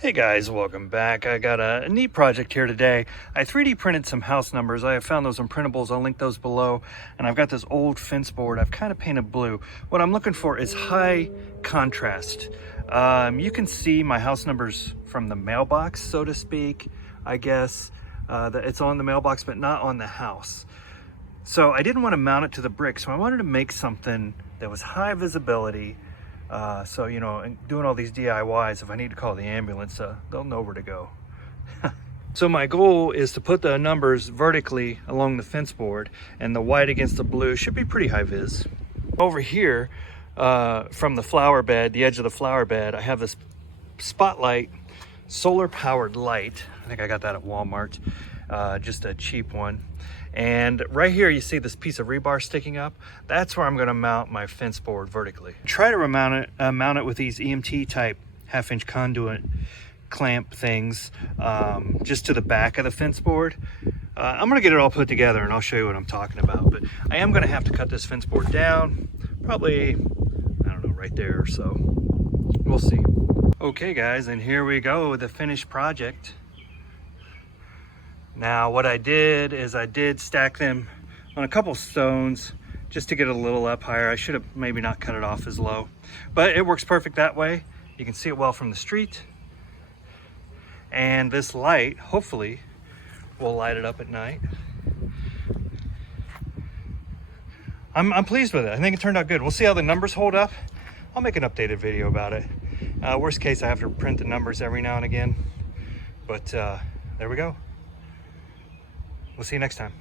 Hey guys, welcome back. I got a neat project here today. I 3D printed some house numbers. I have found those in printables. I'll link those below. And I've got this old fence board I've kind of painted blue. What I'm looking for is high contrast. You can see my house numbers from the mailbox, so to speak, I guess. That it's on the mailbox, but not on the house. So I didn't want to mount it to the brick, so I wanted to make something that was high visibility. So, you know, doing all these DIYs, if I need to call the ambulance, they'll know where to go. So my goal is to put the numbers vertically along the fence board, and the white against the blue should be pretty high vis. Over here, from the flower bed, the edge of the flower bed, I have this spotlight, solar powered light. I think I got that at Walmart, just a cheap one. And right here you see this piece of rebar sticking up. That's where I'm going to mount my fence board vertically. Try to mount it with these EMT type 1/2-inch conduit clamp things, just to the back of the fence board. I'm going to get it all put together and I'll show you what I'm talking about. But I am going to have to cut this fence board down, probably, I don't know, right there or so. We'll see. Okay guys, and here we go with the finished project. Now what I did is I did stack them on a couple stones just to get it a little up higher. I should have maybe not cut it off as low, but it works perfect that way. You can see it well from the street. And this light, hopefully, will light it up at night. I'm pleased with it. I think it turned out good. We'll see how the numbers hold up. I'll make an updated video about it. Worst case, I have to print the numbers every now and again. But there we go. We'll see you next time.